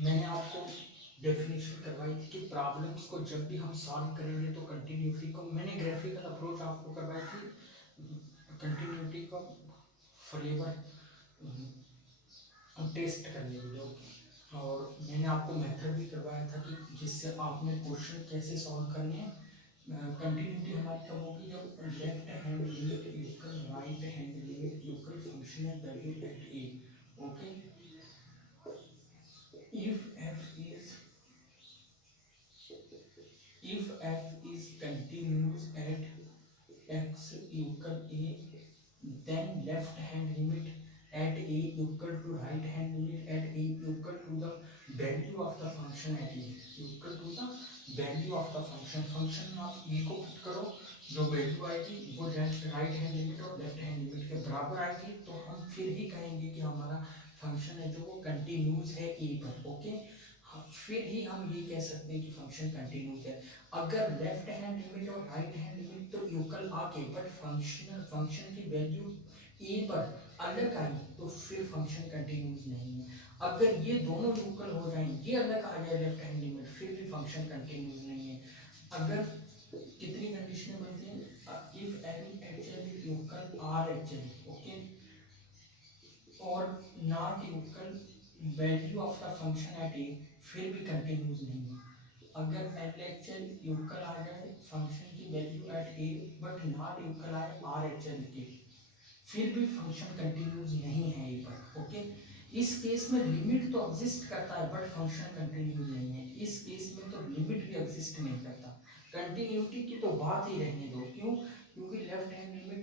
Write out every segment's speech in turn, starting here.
मैंने आपको डेफिनेशन करवाई थी कि प्रॉब्लम्स को जब भी हम सॉल्व करेंगे तो कंटिन्यूटी को, मैंने ग्राफिकल अप्रोच आपको करवाई थी कंटिन्यूटी को फ्लेवर टेस्ट करने के लिए। और मैंने आपको मेथड भी करवाया था कि जिससे आपने क्वेश्चन कैसे सॉल्व करने हैं। कंटिन्यूटी हमारी कब होगी जब left hand limit equal right hand limit equal functional value at a. Okay, if f is continuous at x equal a, then left hand limit at a equal to right hand limit at a equal to the value of the function at a equal to the value of the function में आप a को put करो, जो value आएगी वो left right hand limit और left hand limit के बराबर आएगी, तो हम फिर ही कहेंगे कि हमारा फंक्शन है जो वो कंटिन्यूस है a पर। ओके, फिर ही हम ये कह सकते हैं कि फंक्शन कंटिन्यूस है। अगर लेफ्ट हैंड लिमिट और राइट हैंड लिमिट तो इक्वल आके बट फंक्शन की वैल्यू ए पर अलग आई तो फिर फंक्शन कंटिन्यूस नहीं है। अगर ये दोनों इक्वल हो जाएं, ये अलग आ जाए लेफ्ट हैंड लिमिट, फिर भी फंक्शन कंटिन्यूस नहीं है। अगर कितनी कंडीशनें बनती हैं, if N actually equal R actually, okay, और not equal value of the function at a, फिर भी कंटिन्यूस नहीं है। अगर एल एच एल इक्वल आ जाए फंक्शन की value at a but not equal आए आर एच एल के, फिर भी फंक्शन कंटिन्यूस नहीं है ए पर। ओके, इस केस में लिमिट तो एग्जिस्ट करता है बट फंक्शन कंटिन्यूस नहीं है। इस केस में तो लिमिट भी एग्जिस्ट नहीं करता, कंटिन्यूटी की तो बात ही रहने दो। क्यों? क्योंकि लेफ्ट हैंड लिमिट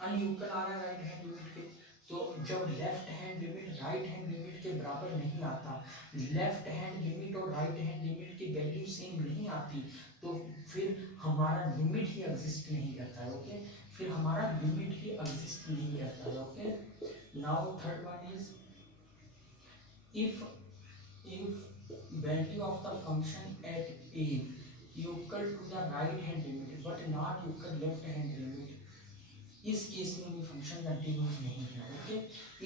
अनइक्वल आ रहा है राइट हैंड लिमिट के, तो जब left hand limit right hand limit के बराबर नहीं आता, लेफ्ट हैंड लिमिट और राइट हैंड लिमिट की वैल्यू सेम नहीं आती, तो फिर हमारा लिमिट ही एग्जिस्ट नहीं करता है। ओके, फिर हमारा लिमिट ही एग्जिस्ट नहीं करता है। Okay, now third one is if value of the function at a equal to the right hand limit but not equal left hand limit, इस केस में भी फंक्शन कंटिन्यूस नहीं है। ओके,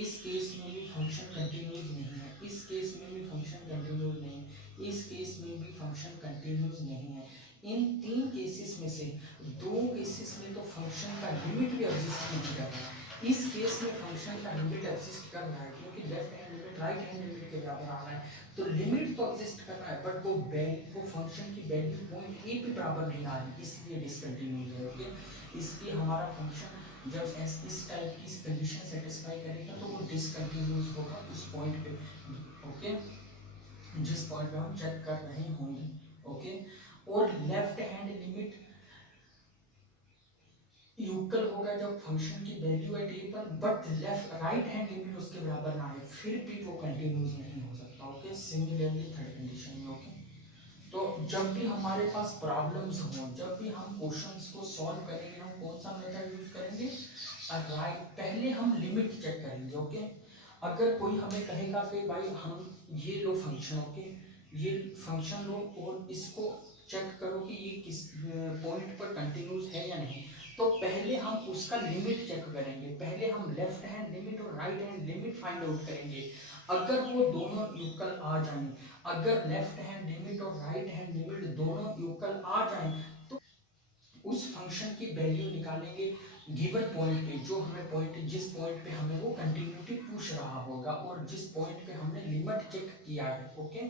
इस केस में भी फंक्शन कंटिन्यूस नहीं है, इस केस में भी फंक्शन कंटिन्यूस नहीं है, इस केस में भी फंक्शन कंटिन्यूस नहीं है। इन तीन केसेस में से दो केसेस में तो फंक्शन का लिमिट भी एग्जिस्ट नहीं कर रहा है। इस केस में फंक्शन का लिमिट एग्जिस्ट कर रहा है क्योंकि left hand limit right hand limit के बराबर आ रहा है, तो लिमिट तो एग्जिस्ट कर रहा है बट वो फंक्शन की वैल्यू पॉइंट ए पे बराबर नहीं आ रही, इसलिए डिसकंटिन्यूस है। ओके, इसलिए हमारा फंक्शन जब इस टाइप की कंडीशन सेटिस्फाई करेगा तो वो डिसकंटिन्यूस होगा उस पॉइंट पे। ओके, जिस पॉइंट पे हम चेक कर रहे होंगे। ओके, और लेफ्ट हैंड लिमिट इक्वल होगा जब फंक्शन की वैल्यू है ए पर but left right hand limit उसके बराबर ना आए, फिर भी वो कंटिन्यूस नहीं हो सकता। ओके, सिमिलरली थर्ड कंडीशन में। ओके, तो जब भी हमारे पास प्रॉब्लम्स हो, जब भी हम क्वेश्चंस को सॉल्व करेंगे, हम कौन सा मेथड यूज करेंगे? राइट, पहले हम लिमिट चेक करेंगे। ओके, अगर कोई हमें कहेगा कि भाई हम ये लो फंक्शन, ओके, ये फंक्शन लो और इसको चेक करो कि ये किस पॉइंट पर कंटिन्यूस है या नहीं, तो पहले हम उसका लिमिट चेक करेंगे। पहले हम लेफ्ट हैंड लिमिट और right hand limit find out करेंगे। अगर वो दोनों इक्वल आ जाएं, अगर लेफ्ट हैंड लिमिट और राइट हैंड लिमिट दोनों इक्वल आ जाएं, तो उस फंक्शन की वैल्यू निकालेंगे गिवन पॉइंट पे, जो हमें पॉइंट, जिस पॉइंट पे हमें वो कंटिन्यूटी पूछ रहा होगा और जिस पॉइंट पे हमने लिमिट चेक किया है। ओके,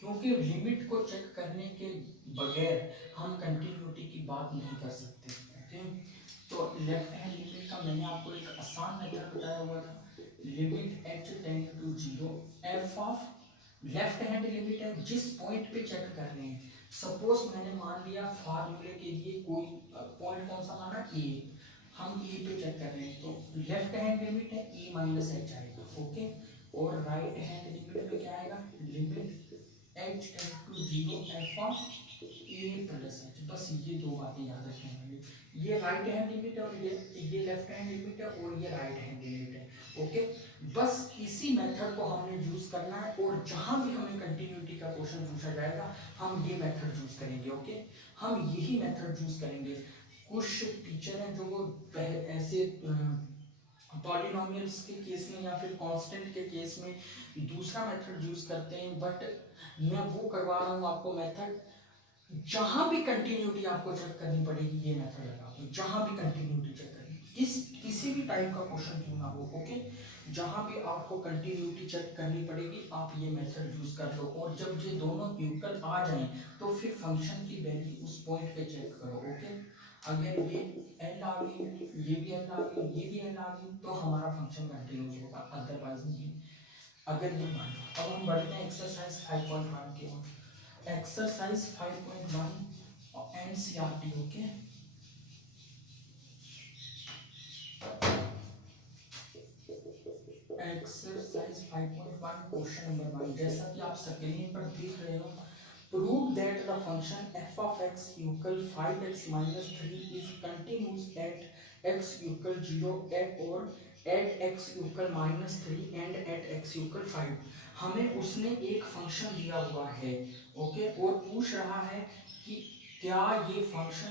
क्योंकि लिमिट को चेक करने के बगैर हम कंटिन्यूटी की बात नहीं कर सकते। ओके, तो लेफ्ट हैंड लिमिट का मैंने आपको एक आसान मेथड बताया हुआ था, limit h tend to 0 f of left hand limit है जिस पॉइंट पे चेक कर रहे हैं। सपोज मैंने मान लिया फार्मूले के लिए कोई पॉइंट कौन सा माना, ए, हम ए पे चेक कर रहे हैं, तो लेफ्ट हैंड लिमिट है e माइनस एच आएगा। ओके, और राइट हैंड लिमिट में क्या आएगा, limit h tend to 0 f of a plus h. बस ये दो बातें याद रखने वाली, ये राइट हैंड लिमिट है और ये लेफ्ट हैंड लिमिट है और ये राइट हैंड लिमिट है। ओके, बस इसी मेथड को हमने यूज करना है और जहां भी हमें कंटिन्यूटी का क्वेश्चन पूछा जाएगा हम ये मेथड यूज करेंगे। ओके, हम यही मेथड यूज करेंगे। कुछ टीचर हैं जो वो ऐसे पॉलिनोमियल्स के केस में या फिर कांस्टेंट के केस में दूसरा मेथड यूज करते हैं, बट मैं वो करवा रहा हूँ आपको मेथड जहां भी कंटिन्यूटी आपको चेक करनी पड़ेगी, ये मेथड लगा दो। जहां भी कंटिन्यूटी चेक करनी, किसी भी टाइप का क्वेश्चन क्यों ना हो, ओके, जहां भी आपको कंटिन्यूटी चेक करनी पड़ेगी आप ये मेथड यूज कर लो। और जब ये दोनों इक्वल आ जाएं तो फिर फंक्शन की वैल्यू उस पॉइंट पे चेक करो, ओके। अगर ये एल आ गई, ये भी एल आ गई, ये भी एल आ गई, तो हमारा फंक्शन कंटिन्यूस होगा, अदरवाइज नहीं। अगर ये मान लो, अब हम बढ़ते हैं एक्सरसाइज 5.1 की ओर। Exercise 5.1 NCERT, okay. Exercise 5.1 question number 1, जैसा कि आप स्क्रीन पर देख रहे हो, prove that the function f of x equal 5x minus 3 is continuous at x equal 0 or at x equal minus 3 and at x equal 5। हमें उसने एक फंक्शन दिया हुआ है, ओके, और पूछ रहा है कि क्या ये फंक्शन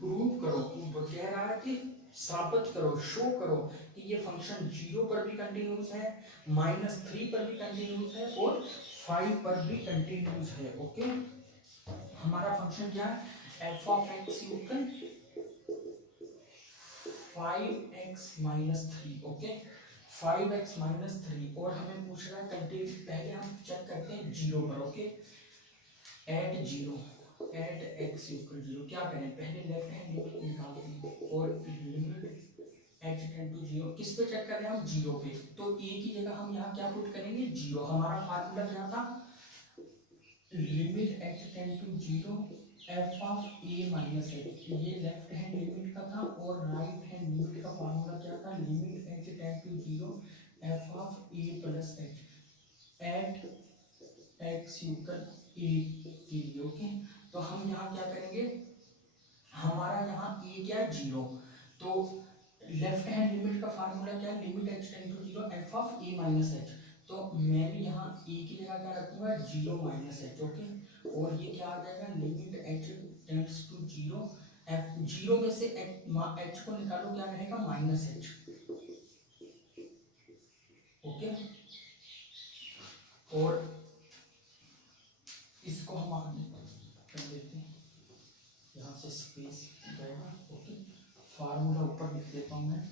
प्रूव करो, कह रहा है कि साबित करो, शो करो कि ये फंक्शन 0 पर भी कंटिन्यूस है, -3 पर भी कंटिन्यूस है और 5 पर भी कंटिन्यूस है, ओके। हमारा फंक्शन क्या है, f of x equal 5x minus 3, okay, 5x minus 3, और हमें पूछ रहा है कंटिन्यूस, पहले हम चेक करते हैं 0 पर, okay. At 0 at x equal 0 क्या करें, पहले लेफ्ट हैंड लिमिट निकालते हैं और लिमिट h टेंड टू 0 किस पे चेक कर रहे हैं हम, 0 पे, तो a की जगह हम यहाँ क्या पुट करेंगे, 0। हमारा फार्मूला क्या था, limit h tend to 0 f of a minus h, ये लेफ्ट हैंड लिमिट का था, और राइट हैंड लिमिट का फार्मूला क्या था, limit h tend to 0 f of a plus h at x equal a के लिए, ओके। तो हम यहाँ क्या करेंगे, हमारा यहाँ a क्या है, 0, तो लेफ्ट हैंड लिमिट का फार्मूला क्या है, limit h tend to 0 f of a minus h, तो मैं भी यहाँ a की जगह क्या रखूंगा, 0 माइनस h, ओके। और ये क्या आ जाएगा, limit h tends to 0 f, 0 में से h को निकालो, क्या रहेगा, माइनस h, ओके। और इसको हम आगे कर देते हैं, यहाँ से स्पेस जाएगा, ओके। फार्मूला ऊपर लिख देता हूँ मैं,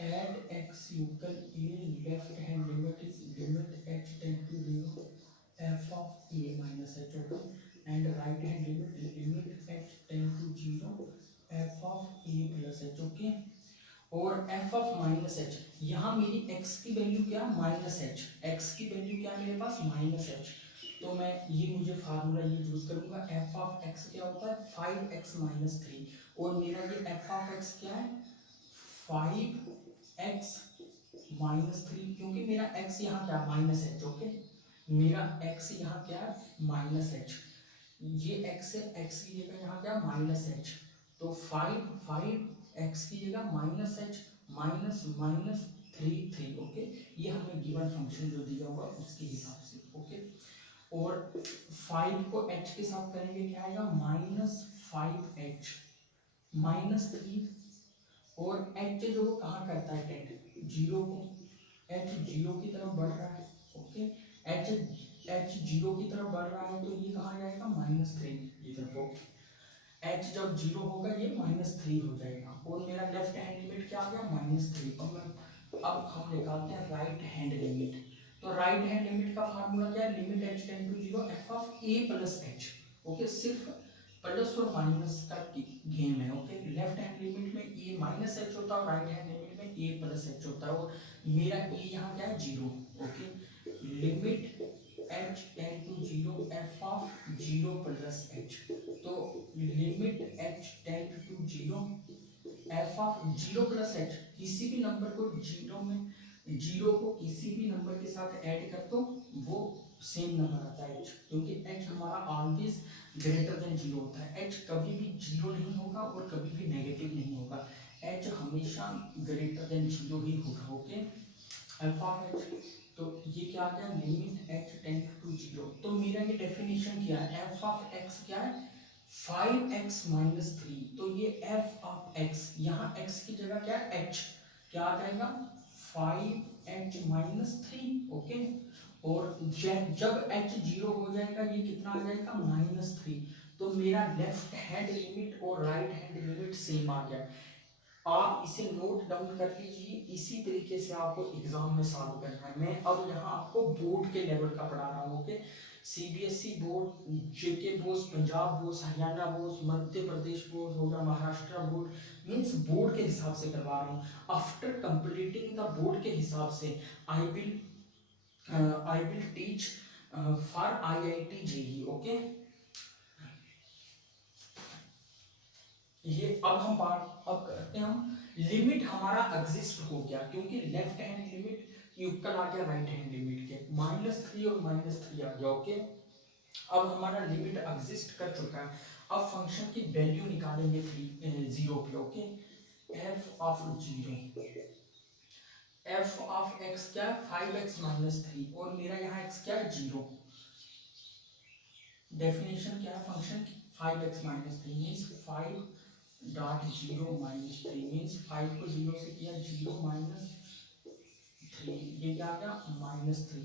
at x equal a, left hand limit is limit h tend to 0 f of a minus h, okay, and right hand limit h tend to 0 f of a plus h, okay। और f of minus h, यहाँ मेरी x की value क्या, minus h, x की value क्या है मेरे पास, minus h, तो मैं ये मुझे फार्मूला ये यूज करूंगा, f of x क्या होता है, 5x माइनस 3, और मेरा ये f of x क्या है, 5x माइनस 3, क्योंकि मेरा x यहाँ क्या, माइनस h, ओके, मेरा x यहाँ क्या है, माइनस h, ये x है, x की जगह यहाँ क्या, माइनस h, तो 5 x की जगह minus h minus minus 3, okay. ये हमें गिवन फंक्शन जो दिया हुआ उसके हिसाब से, ओके। और 5 को h के साथ करेंगे, क्या आएगा, -5h माइनस 3, और h जो कहाँ करता है, टेंड 0 को, h 0 की तरफ बढ़ रहा है, ओके, h 0 की तरफ बढ़ रहा है, तो ये कहाँ जाएगा, -3 की तरफ, ओके। h जब 0 होगा ये -3 हो जाएगा, और मेरा लेफ्ट हैंड लिमिट क्या आ गया, -3। अब हम निकालते हैं राइट हैंड लिमिट, तो राइट हैंड लिमिट का फार्मूला क्या है, limit h tend to 0 f of a plus h, okay. सिर्फ प्लस और माइनस का गेम है, ओके। लेफ्ट हैंड लिमिट में a माइनस h होता है और राइट हैंड लिमिट में a प्लस h होता है, और मेरा a यहाँ क्या है, 0, okay. Limit h tend to 0 f of 0 plus h, तो limit h tend to 0 f of 0 plus h, किसी भी नंबर को 0 को किसी भी नंबर के साथ ऐड कर दो वो सेम नंबर आता है h, क्योंकि h हमारा ऑलवेज ग्रेटर देन 0 होता है, h कभी भी 0 नहीं होगा और कभी भी नेगेटिव नहीं होगा, h हमेशा ग्रेटर देन 0 ही होगा, ओके। f ऑफ h, तो ये क्या आ गया, लिमिट h टेंड टू 0, तो मेरा ये डेफिनेशन क्या है, f ऑफ x क्या है, 5x माइनस 3, तो ये f ऑफ x, यहाँ x की जगह क्या है, h, क्या आ जाएगा 5h-3, ओके। और जब h जीरो हो जाएगा ये कितना आ जाएगा -3। तो मेरा लेफ्ट हैंड लिमिट और राइट हैंड लिमिट सेम आ गया। आप इसे नोट डाउन कर लीजिए, इसी तरीके से आपको एग्जाम में सॉल्व करना है। मैं अब यहाँ आपको बोर्ड के लेवल का पढ़ा रहा हूँ, okay. CBSE board, JK board, Punjab board, Haryana board, Madhya Pradesh board होगा, महाराष्ट्र बोर्ड, मीन्स बोर्ड के हिसाब से करवा रहा हूँ। आफ्टर कंप्लीटिंग द बोर्ड के हिसाब से I will teach for IIT JEE, okay. ये अब करते हैं हम लिमिट हमारा एग्जिस्ट हो गया, क्योंकि लेफ्ट हैंड लिमिट इक्वल आ गया राइट हैंड लिमिट के, -3 और -3 आ गया, ओके। अब हमारा लिमिट एग्जिस्ट कर चुका है। अब फंक्शन की वैल्यू निकालेंगे 0 पे, okay. f of 0, f of x क्या है 5x-3, और मेरा यहाँ x क्या है 0। डेफिनेशन क्या है फंक्शन की 5x-3 मींस 5 डॉट 0 -3 मींस 5 को 0 से किया 0 -3, ये क्या आ गया -3।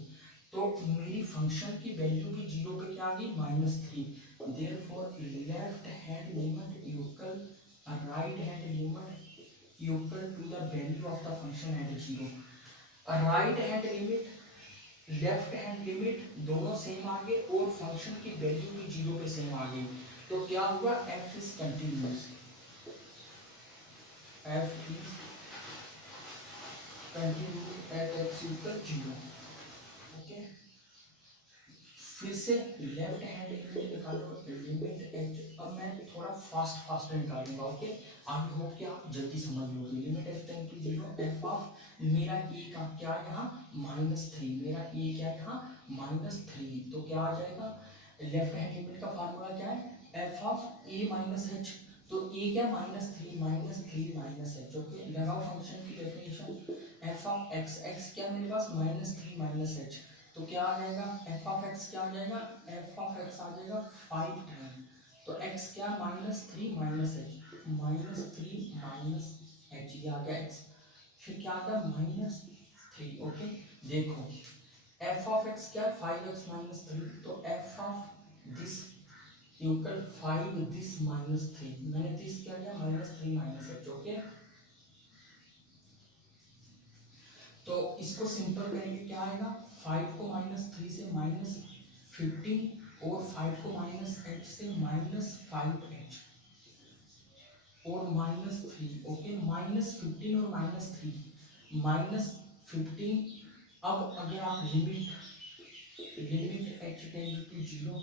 तो मेरी फंक्शन की वैल्यू भी 0 पे क्या आ गई -3। Therefore left hand limit equal right hand limit equal to the value of the function at 0। Right hand limit left hand limit दोनों सेम आ गए और फंक्शन की वैल्यू भी 0 पे सेम आ गई। तो क्या हुआ f is continuous, f is continuous at x equal 0, okay. फिर से लेफ्ट हैंड लिमिट निकालो, लिमिट h। अब मैं थोड़ा फास्ट निकालूंगा, ओके। आई होप कि आप जल्दी समझ लोगे। Limit h tend to 0 f of मेरा a का क्या यहाँ -3, मेरा a क्या है यहाँ -3, तो क्या आ जाएगा लेफ्ट हैंड लिमिट का फार्मूला क्या है f ऑफ a -h। तो a क्या -3 -h, ओके। लगाओ फंक्शन की definition f of x, x क्या मेरे पास -3 -h, तो क्या आ जाएगा f ऑफ x क्या आ जाएगा f ऑफ x आ जाएगा 5 टाइम, तो x क्या -3 -h, ये आ गया x। फिर क्या आ गया -3, ओके। देखो f ऑफ x क्या है 5x-3, तो f of this equal 5 this -3, मैंने दिस क्या लिया -3 -h, ओके। तो इसको सिंपल करेंगे क्या आएगा 5 को -3 से -15 और 5 को -h से -5h और -3, ओके। -15 और -3 -15। अब अगर आप limit h tend to 0,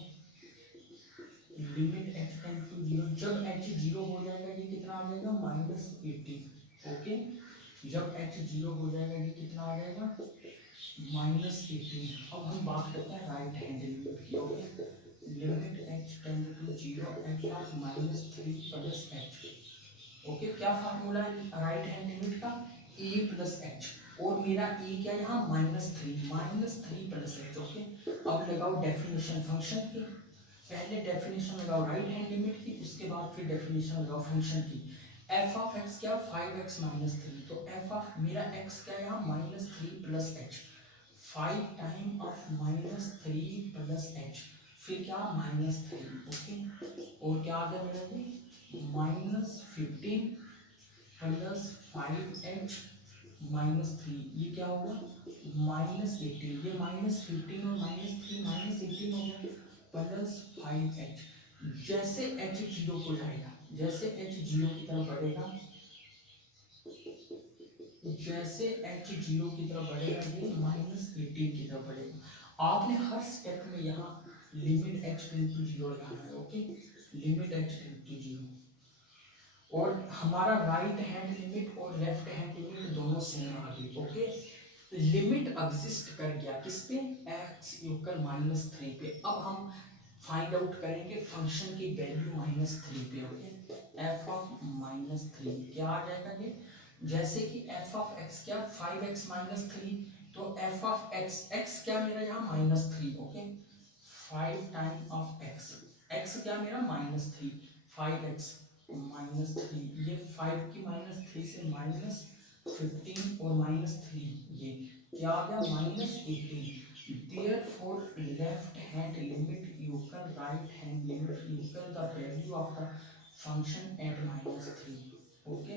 limit h tend to 0, जब h 0 हो जाएगा ये कितना आ जाएगा -18, ओके। जब h 0 हो जाएगा ये कितना आ जाएगा -18। अब हम बात करते हैं राइट हैंड लिमिट की, okay. Limit h tend to 0 f of -3 plus h, okay. क्या फार्मूला है राइट हैंड लिमिट का a प्लस h, और मेरा a क्या यहाँ -3 प्लस h, ओके। अब लगाओ डेफिनेशन फंक्शन की, पहले डेफिनेशन लगाओ राइट हैंड लिमिट की, उसके बाद फिर डेफिनेशन लगाओ फंक्शन की। f ऑफ x क्या 5x-3, तो f ऑफ मेरा x क्या यहाँ -3 plus h, 5 time of -3 plus h, फिर क्या -3, ओके। और क्या आ गया मेरा ये -15 प्लस 5h -3, ये क्या होगा -18, ये -15 और -3 -18 हो गया प्लस 5h। जैसे h 0 को जाएगा, जैसे h 0 की तरफ बढ़ेगा, जैसे h 0 की तरफ बढ़ेगा ये -18 की तरफ बढ़ेगा। आपने हर स्टेप में यहाँ लिमिट h टेंड टू 0 लगाना है, okay. Limit h tend to 0, और हमारा राइट हैंड लिमिट और लेफ्ट हैंड लिमिट दोनों सेम आ गई, ओके। लिमिट एग्जिस्ट कर गया किस पे x इक्वल -3 पे। अब हम फाइंड आउट करेंगे फंक्शन की वैल्यू -3 पे, ओके। f ऑफ -3 क्या आ जाएगा ये, जैसे कि f ऑफ x क्या 5x-3, तो f ऑफ x क्या मेरा यहाँ -3, ओके। 5 टाइम ऑफ x क्या मेरा -3, 5x -3, ये 5 की -3 से 15 और -3, ये क्या आ गया -18। Therefore left hand limit equal right hand limit equal the value of the function at -3। Okay,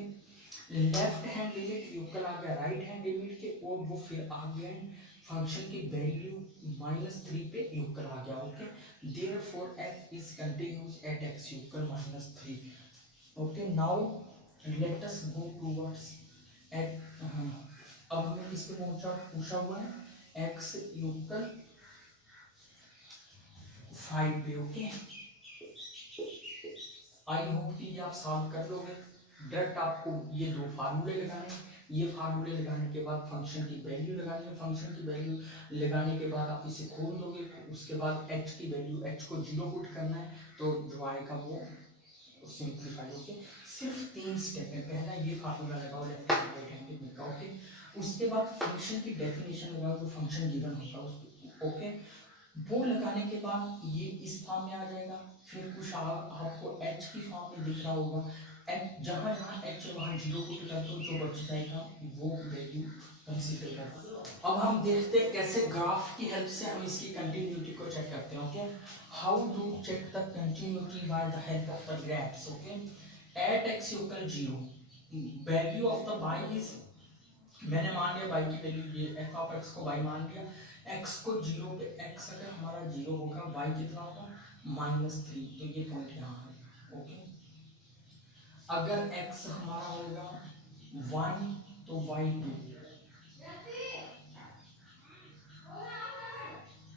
left hand limit equal आ गया राइट हैंड लिमिट के, और वो फिर आ गया फंक्शन की वैल्यू -3 पे इक्वल आ गया। Okay, therefore f is continuous at x equal -3। Okay, now let us go towards at, अब हमें किस पे पूछा हुआ है, x इक्वल 5 पे। ओके, आई होप कि ये आप सॉल्व कर लोगे। डायरेक्ट आपको ये दो फार्मूले लगाने, ये फार्मूले लगाने के बाद फंक्शन की वैल्यू लगानी है, फंक्शन की वैल्यू लगाने के बाद आप इसे खोल दोगे, उसके बाद h की वैल्यू, h को 0 पुट करना है, तो जो आएगा वो सिंप्लीफाई। ओके, सिर्फ 3 स्टेप है। पहला ये फार्मूला लगाओ लेफ्ट हैंड राइट हैंड में का। ओके, उसके बाद फंक्शन की डेफिनेशन लगाओ जो फंक्शन गिवन होगा उसको। ओके, वो लगाने के बाद ये इस फॉर्म में आ जाएगा। फिर कुछ आपको h की फॉर्म में दिख रहा होगा, h जहाँ जहाँ h वहाँ 0 पुट कर दो, जो बच जाएगा वो वैल्यू कंसीडर कर दो। अब हम देखते हैं कैसे ग्राफ की हेल्प से हम इसकी कंटिन्यूटी को चेक करते हैं। Okay, how to check the continuity by the help of the graphs. Okay, at x equal 0 value of the y is, मैंने मान लिया y की वैल्यू ये f ऑफ x को y मान लिया, x को 0 पे, x अगर हमारा 0 होगा, y कितना होगा -3, तो ये पॉइंट यहाँ है। ओके, अगर x हमारा होगा 1 तो y 2।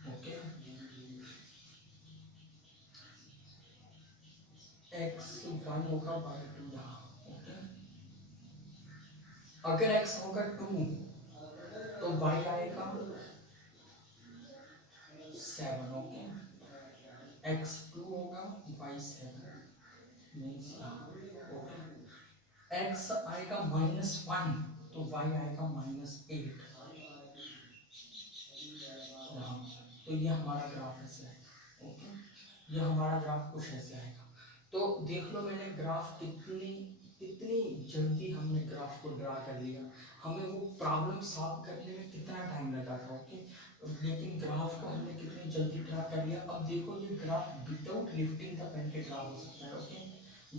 ओके, x 1 होगा y 2 यहाँ। ओके, अगर x होगा 2 तो y आएगा 7। ओके, x 2 होगा y 7 मींस यहाँ। ओके, x आएगा -1 तो y आएगा -8 यहाँ। तो ये हमारा ग्राफ ऐसे आएगा। ओके, ये हमारा ग्राफ कुछ ऐसे आएगा। तो देख लो मैंने ग्राफ कितनी कितनी जल्दी हमने ग्राफ को ड्रा कर लिया। हमें वो प्रॉब्लम सॉल्व करने में कितना टाइम लगा था। ओके, लेकिन ग्राफ को हमने कितनी जल्दी ड्रा कर लिया। अब देखो ये graph without lifting the pen के ड्रा हो सकता है। ओके,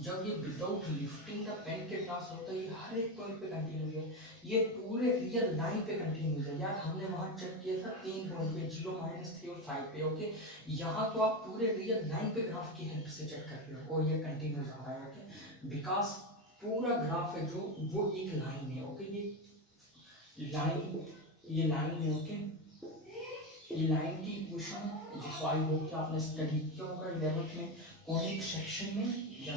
जब ये विदाउट लिफ्टिंग द पेन के ड्रा होता है, ये हर एक पॉइंट पे कंटिन्यूस है, ये पूरे रियल लाइन पे कंटिन्यूस है। यार हमने वहां चेक किया था 3 पॉइंट पे, 0 -3 और 5 पे। ओके, यहाँ तो आप पूरे रियल लाइन पे ग्राफ की हेल्प से चेक कर रहे हो और ये कंटिन्यूस आ रहा है। ओके, बिकॉज पूरा ग्राफ है जो वो एक लाइन है। ओके, ये लाइन है। ओके, ये लाइन की इक्वेशन जिसको आई होप कि आपने स्टडी किया होगा 11th में कॉनिक सेक्शन में या